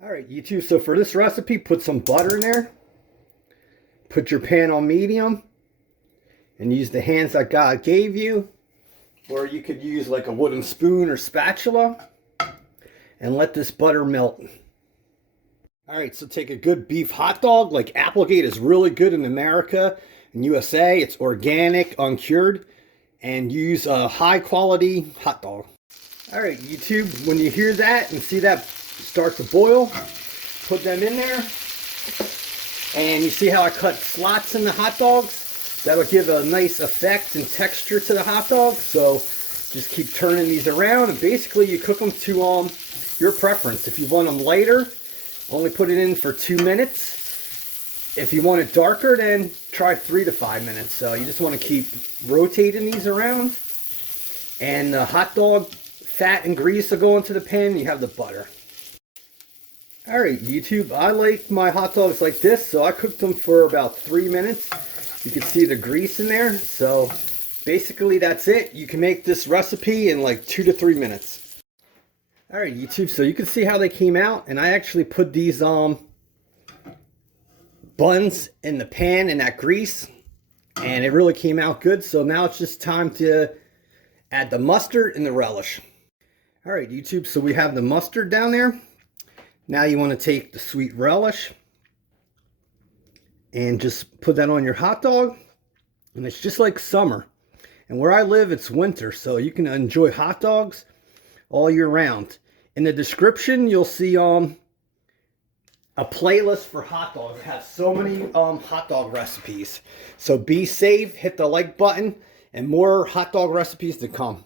All right, YouTube, so for this recipe, put some butter in there. Put your pan on medium. And use the hands that God gave you. Or you could use like a wooden spoon or spatula. And let this butter melt. All right, so take a good beef hot dog. Like AppleGate is really good in America and USA. It's organic, uncured. And use a high quality hot dog. All right, YouTube, when you hear that and see that start to boil, put them in there. And you see how I cut slots in the hot dogs? That'll give a nice effect and texture to the hot dog. So just keep turning these around, and basically you cook them to your preference. If you want them lighter, only put it in for 2 minutes. If you want it darker, then try 3 to 5 minutes. So you just want to keep rotating these around. And the hot dog fat and grease will go into the pan, and you have the butter. All right, YouTube, I like my hot dogs like this, so I cooked them for about 3 minutes. You can see the grease in there. So basically that's it. You can make this recipe in like 2 to 3 minutes. All right, YouTube, so you can see how they came out, and I actually put these buns in the pan in that grease, and it really came out good. So now it's just time to add the mustard and the relish. All right, YouTube, so we have the mustard down there. Now you want to take the sweet relish and just put that on your hot dog. And it's just like summer. And where I live, it's winter, so you can enjoy hot dogs all year round. In the description, you'll see a playlist for hot dogs. It has so many hot dog recipes. So be safe, hit the like button, and more hot dog recipes to come.